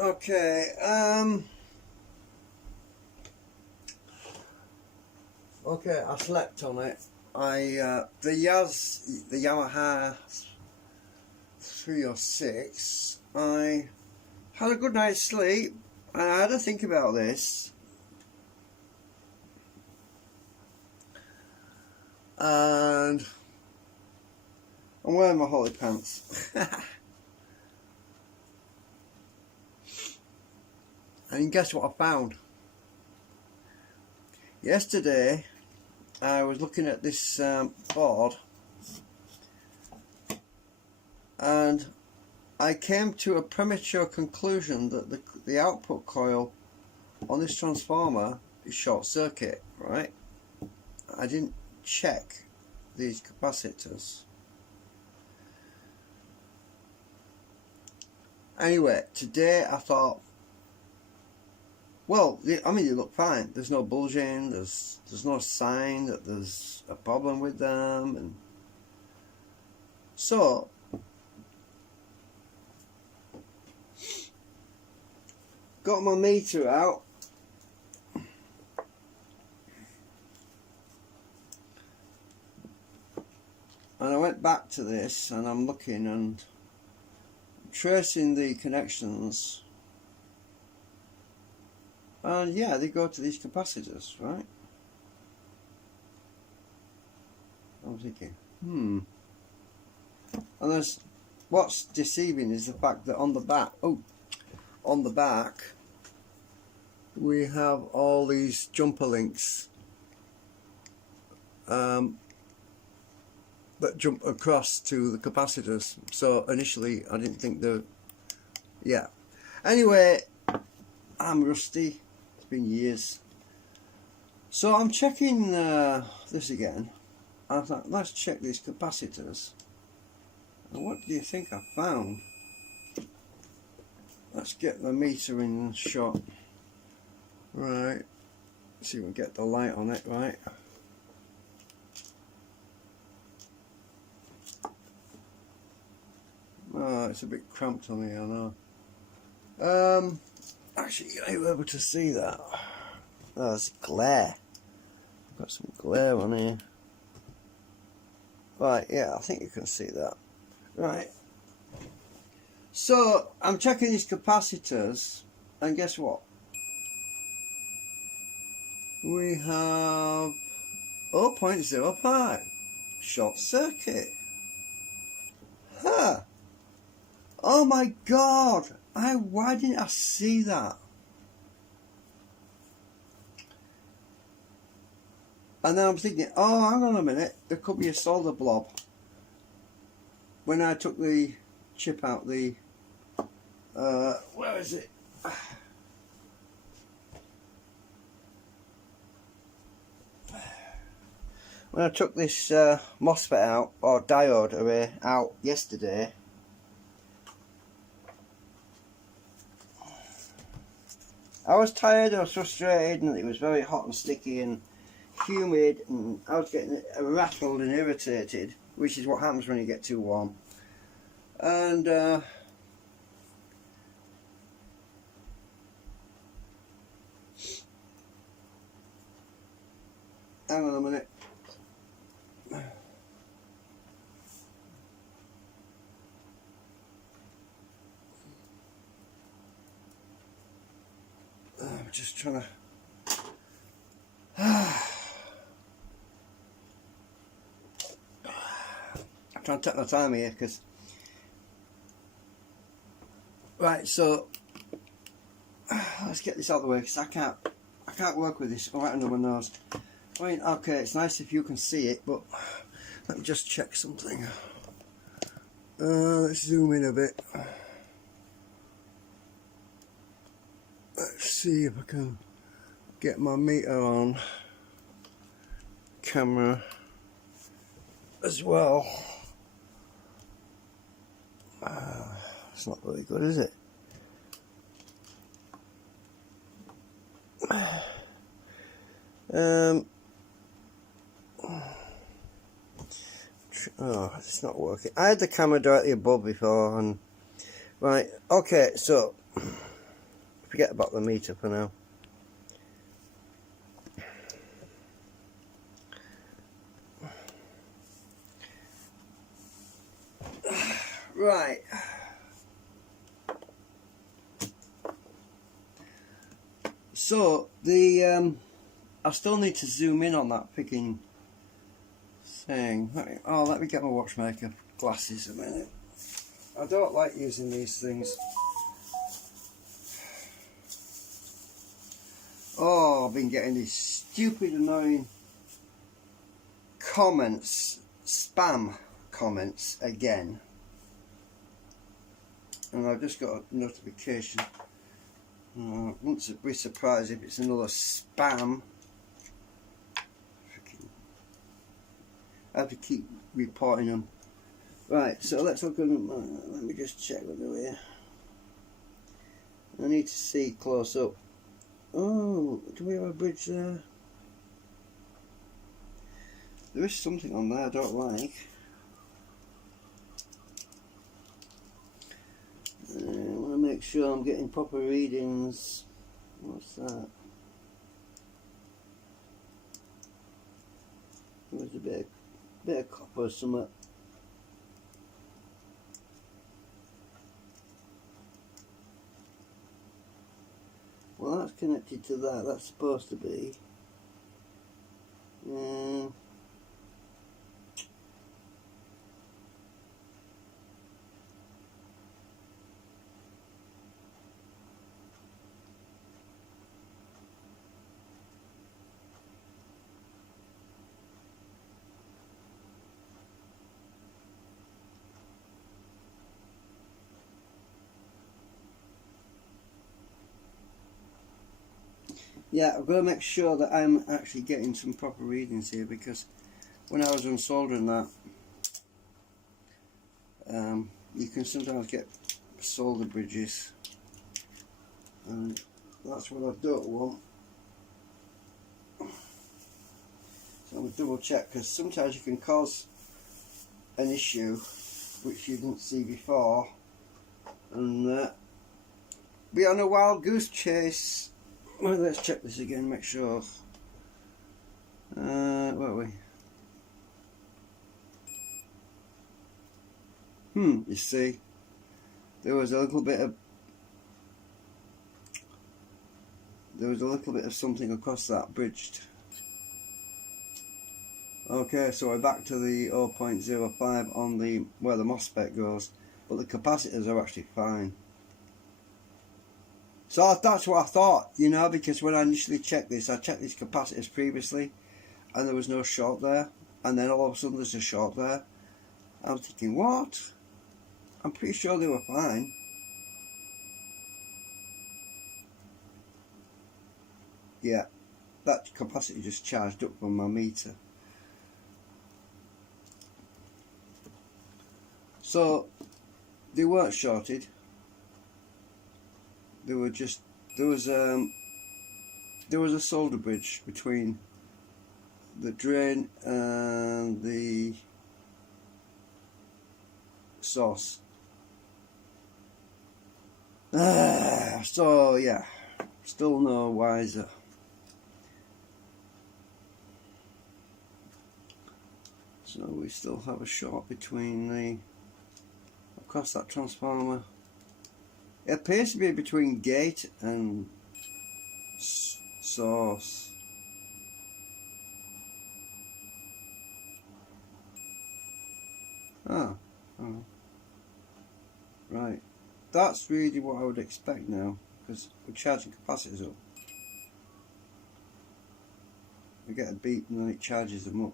Okay, okay, I slept on it. The YAS, the Yamaha 306, I had a good night's sleep, and I had to think about this, and I'm wearing my holly pants. And guess what I found? Yesterday I was looking at this board, and I came to a premature conclusion that the output coil on this transformer is short circuit, right? I didn't check these capacitors. Anyway, today I thought, well, I mean, they look fine. There's no bulging. There's no sign that there's a problem with them, and so got my meter out, and I went back to this, and I'm looking and tracing the connections. And yeah, they go to these capacitors, right? I'm thinking, And there's, what's deceiving is the fact that on the back, we have all these jumper links that jump across to the capacitors. So initially, I didn't think yeah. Anyway, I'm rusty. Been years, so I'm checking this again. I thought, let's check these capacitors, and what do you think I found? Let's get the meter in shot. Right, see if we can get the light on it. Right, oh, it's a bit cramped on here, I know. Actually, are you able to see that? Oh, there's glare. I've got some glare on here. Right, yeah, I think you can see that. Right. So, I'm checking these capacitors, and guess what? We have 0.05 short circuit. Huh. Oh my God! Why didn't I see that? And then I'm thinking, oh, hang on a minute, there could be a solder blob. When I took the chip out, where is it? When I took this MOSFET out, or diode array out yesterday, I was tired, I was frustrated, and it was very hot and sticky and humid, and I was getting rattled and irritated, which is what happens when you get too warm. And hang on a minute. I'm just trying to I'm trying to take my time here, because right, so let's get this out of the way, because I can't work with this right under my nose. I mean, okay, it's nice if you can see it, but let me just check something. Let's zoom in a bit. Let's see if I can get my meter on camera as well. It's not very good, is it? Oh, it's not working. I had the camera directly above before, and right, okay, so Forget about the meter for now. Right. So the I still need to zoom in on that freaking thing. Let me get my watchmaker glasses a minute. I don't like using these things. Oh, I've been getting these stupid, annoying comments, spam comments again. And I've just got a notification. I wouldn't be surprised if it's another spam. I have to keep reporting them. Right, so let's look at them. Let me just check what they're here. I need to see close up. Oh, do we have a bridge there? There is something on there I don't like. I want to make sure I'm getting proper readings. What's that? There's a bit of copper or something. Well, that's connected to that. That's supposed to be. Yeah, I've got to make sure that I'm actually getting some proper readings here, because when I was unsoldering that, you can sometimes get solder bridges, and that's what I don't want. So I'm going to double check, because sometimes you can cause an issue which you didn't see before, and be on a wild goose chase. Well, let's check this again, make sure. Where are we? You see, there was a little bit of something across that bridged. Okay, so we're back to the 0.05 on the where the MOSFET goes, but the capacitors are actually fine. So that's what I thought, you know, because when I initially checked this, I checked these capacitors previously, and there was no short there, and then all of a sudden there's a short there. I was thinking, what? I'm pretty sure they were fine. Yeah, that capacitor just charged up from my meter. So they weren't shorted. They were just, there was a solder bridge between the drain and the source. So yeah, still no wiser. So we still have a short between the, across that transformer. It appears to be between gate and source. Oh. Right. That's really what I would expect now, because we're charging capacitors up. We get a beep and then it charges them up.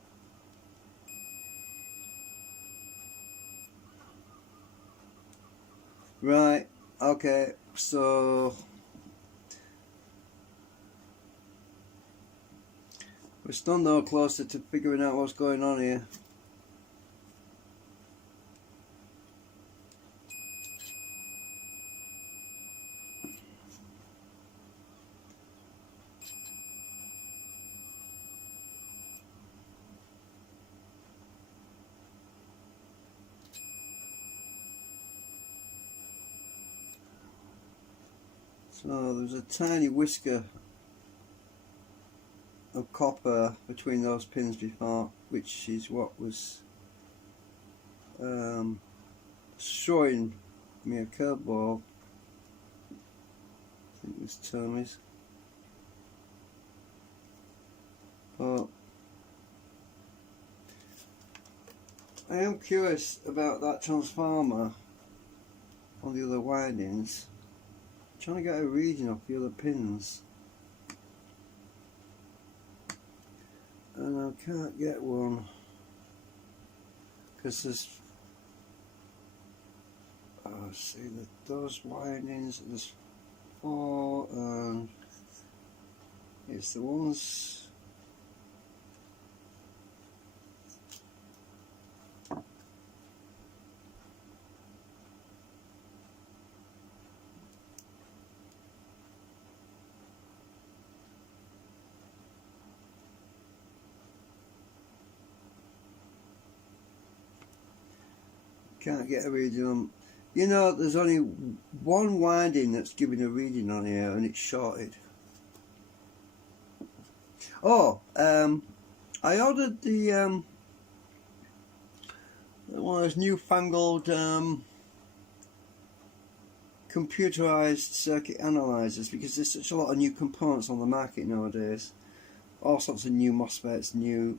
Right, okay, so we're still no closer to figuring out what's going on here. So there's a tiny whisker of copper between those pins before, which is what was showing me a curveball. I think this term is. But I am curious about that transformer on the other windings. I'm trying to get a reading off the other pins, and I can't get one because there's, see that those windings, there's 4, and it's the ones. Can't get a reading on. You know, there's only one winding that's giving a reading on here, and it's shorted. Oh, I ordered the one of those newfangled computerized circuit analyzers, because there's such a lot of new components on the market nowadays. All sorts of new MOSFETs, new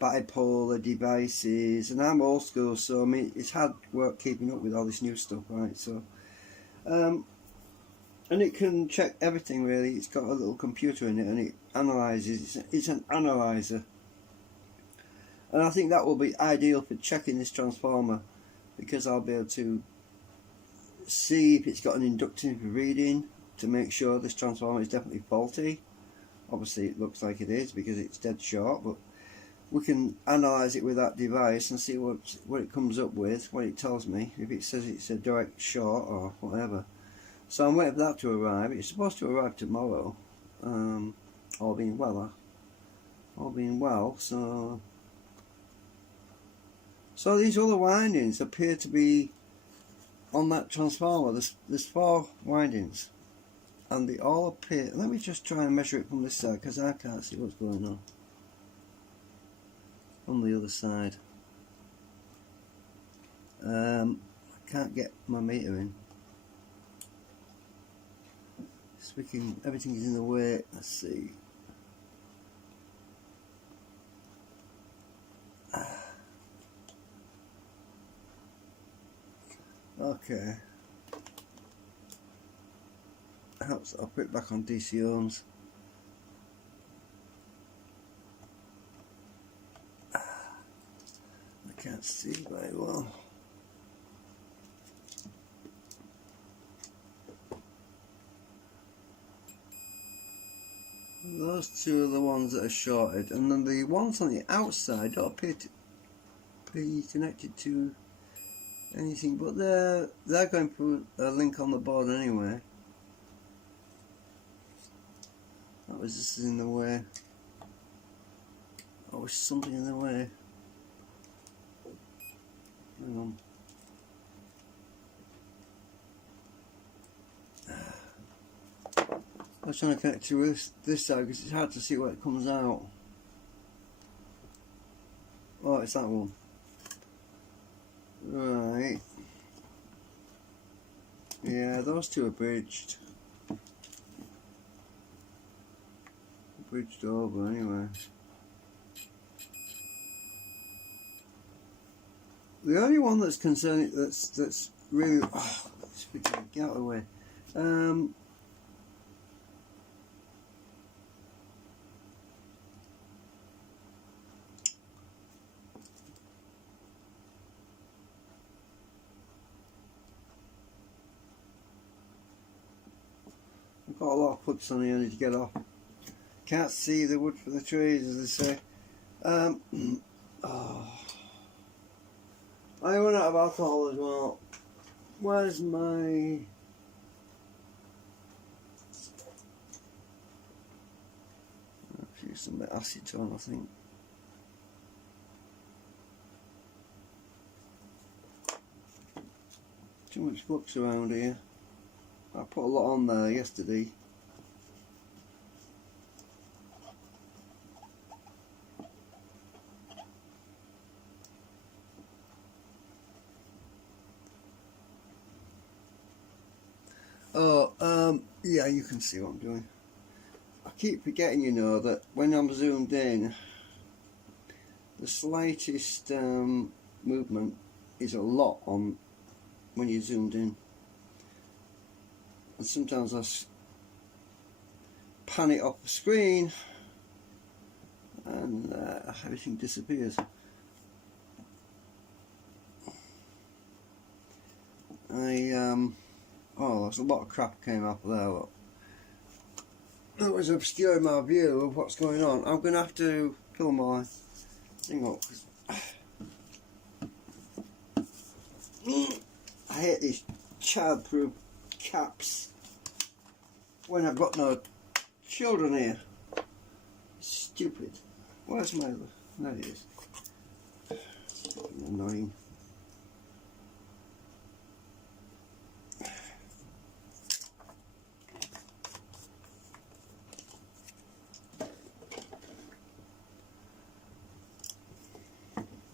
bipolar devices, and I'm old school, so I mean it's hard work keeping up with all this new stuff, right? So and it can check everything really. It's got a little computer in it and it analyzes. It's an analyzer, and I think that will be ideal for checking this transformer, because I'll be able to see if it's got an inductive reading to make sure this transformer is definitely faulty. Obviously it looks like it is because it's dead short, but we can analyse it with that device and see what it comes up with, what it tells me, if it says it's a direct short or whatever. So I'm waiting for that to arrive. It's supposed to arrive tomorrow, all being well. So these other windings appear to be on that transformer. There's 4 windings, and they all appear. Let me just try and measure it from this side, because I can't see what's going on the other side. I can't get my meter in. Everything is in the way. Let's see. Okay. Perhaps I'll put it back on DC ohms. I can't see very well. Those 2 are the ones that are shorted, and then the ones on the outside don't appear to be connected to anything, but they're going through a link on the board anyway. That was just in the way. Oh, was something in the way. Hang on. I was trying to connect to this side because it's hard to see where it comes out. Oh, it's that one. Right. Yeah, those 2 are bridged. Bridged over anyway. The only one that's concerning, that's really, get out of the way. I've got a lot of puts on here I need to get off. Can't see the wood for the trees, as they say. I run out of alcohol as well. Where's my... I've used some acetone, I think. Too much books around here. I put a lot on there yesterday. Oh, yeah, you can see what I'm doing. I keep forgetting, you know, that when I'm zoomed in, the slightest movement is a lot on when you're zoomed in. And sometimes I pan it off the screen and everything disappears. Oh, there's a lot of crap came up there. Look. That was obscuring my view of what's going on. I'm going to have to pull my thing up. I hate these childproof caps when I've got no children here. Stupid. Where's my... There it is. Annoying.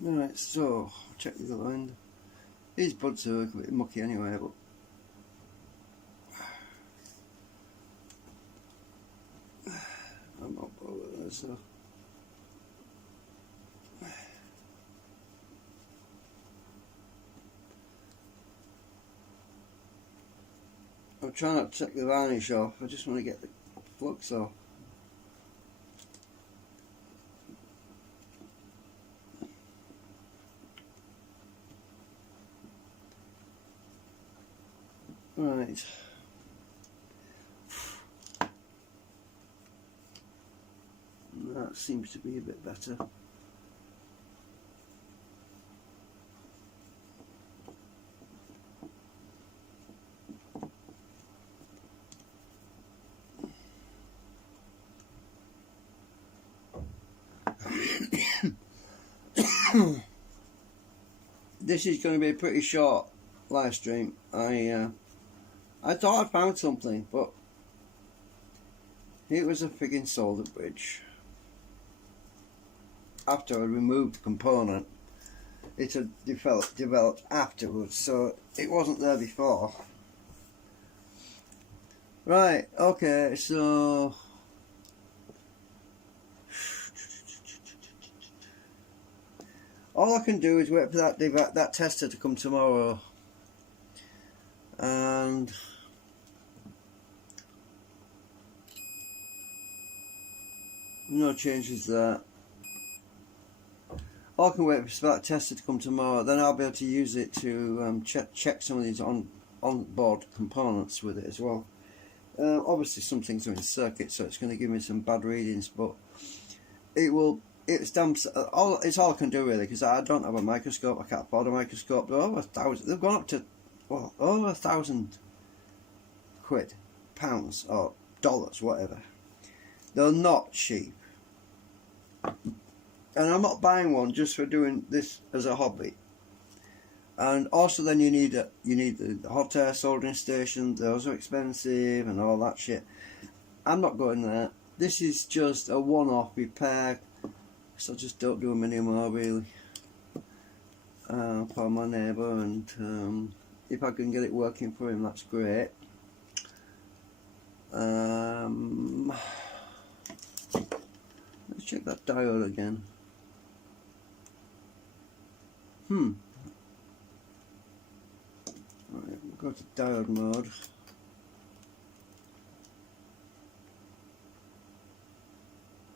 Right, so check the other end. These buds are a bit mucky anyway, but I'm not bothered there, so I'm trying not to take the varnish off. I just want to get the flux off. Right. That seems to be a bit better. This is going to be a pretty short live stream. I thought I'd found something, but it was a friggin' solder bridge. After I removed the component, it had developed afterwards, so it wasn't there before. Right, okay, so all I can do is wait for that tester to come tomorrow, and no changes there. I can wait for that tester to come tomorrow, then I'll be able to use it to check some of these on-board components with it as well. Obviously some things are in circuit, so it's going to give me some bad readings, but it's all I can do really, because I don't have a microscope. I can't afford a microscope. They're over 1,000. They've gone up to, well, over 1,000 quid, pounds, or dollars, whatever. They're not cheap. And I'm not buying one just for doing this as a hobby. And also then you need the hot air soldering station. Those are expensive and all that shit. I'm not going there. This is just a one-off repair, so I just don't do them anymore really. For my neighbour, and if I can get it working for him, that's great. Let's check that diode again. Right, we'll go to diode mode.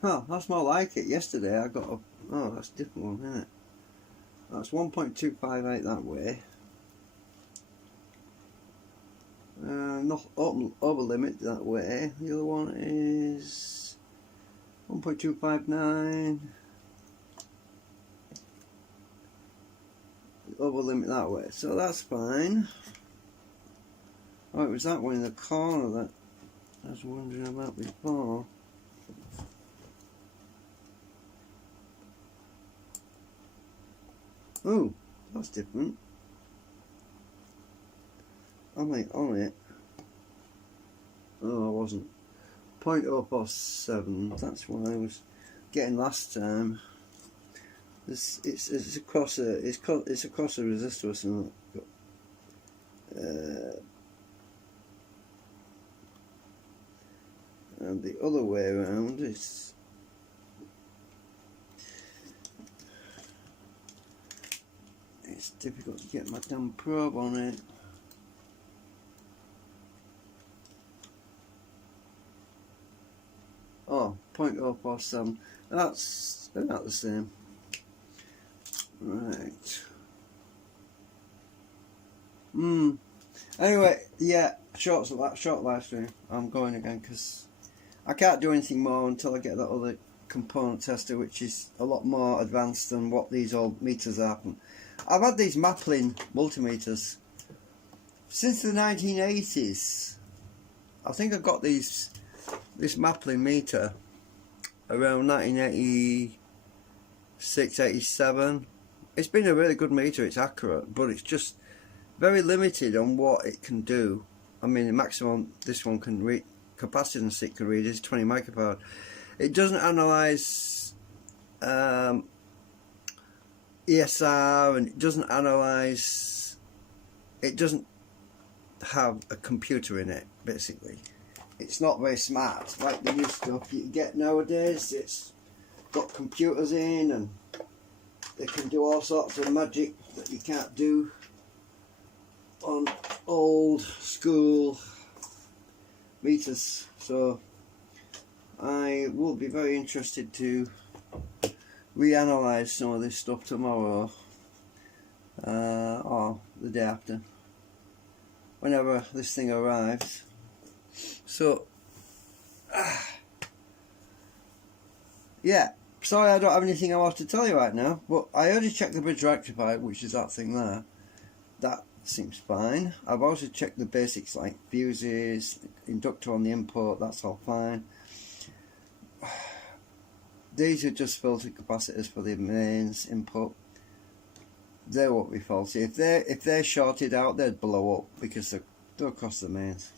Oh, that's more like it. Yesterday I got a... Oh, that's a different one, isn't it? That's 1.258 that way. Not over limit that way. The other one is 1.259. Over limit that way, so that's fine. Oh, it was that one in the corner that I was wondering about before. Oh, that's different. On it. Oh, I wasn't. 0.047. That's what I was getting last time. It's across a resistor or something. And the other way around is it's difficult to get my damn probe on it. Oh, 0.047. That's about the same. Right. Anyway, yeah, short live stream. I'm going again because I can't do anything more until I get that other component tester, which is a lot more advanced than what these old meters are. I've had these Maplin multimeters since the 1980s. I think I got this Maplin meter around 1986, 87. It's been a really good meter. It's accurate, but it's just very limited on what it can do. I mean, the maximum this one can read, capacitance it can read, is 20 microfarad. It doesn't analyze ESR, and it doesn't analyze. It doesn't have a computer in it. Basically, it's not very smart like the new stuff you get nowadays. It's got computers in, and they can do all sorts of magic that you can't do on old school meters. So I will be very interested to reanalyze some of this stuff tomorrow or the day after, whenever this thing arrives. So yeah, sorry I don't have anything I want to tell you right now, but I already checked the bridge rectifier, which is that thing there. That seems fine. I've also checked the basics like fuses, inductor on the input, that's all fine. These are just filter capacitors for the mains input. They won't be faulty. If they're shorted out, they'd blow up because they're across the mains.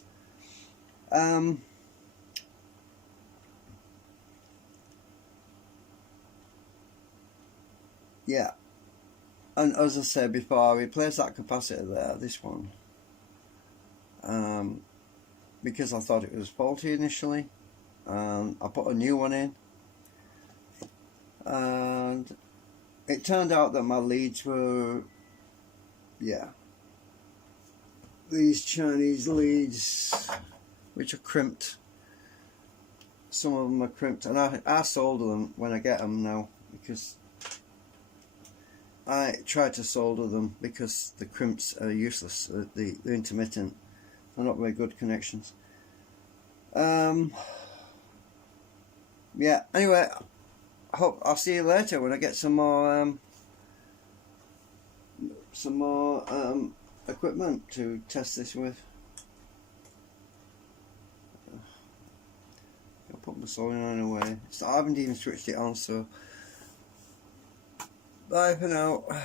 Yeah, and as I said before, I replaced that capacitor there, this one, because I thought it was faulty initially. I put a new one in, and it turned out that my leads were, yeah, these Chinese leads, which are crimped. Some of them are crimped, and I solder them when I get them now, because I try to solder them because the crimps are useless. They're intermittent. They're not very good connections. Yeah. Anyway, I hope I'll see you later when I get some more equipment to test this with. I'll put my solenoid away. I haven't even switched it on, so bye for now.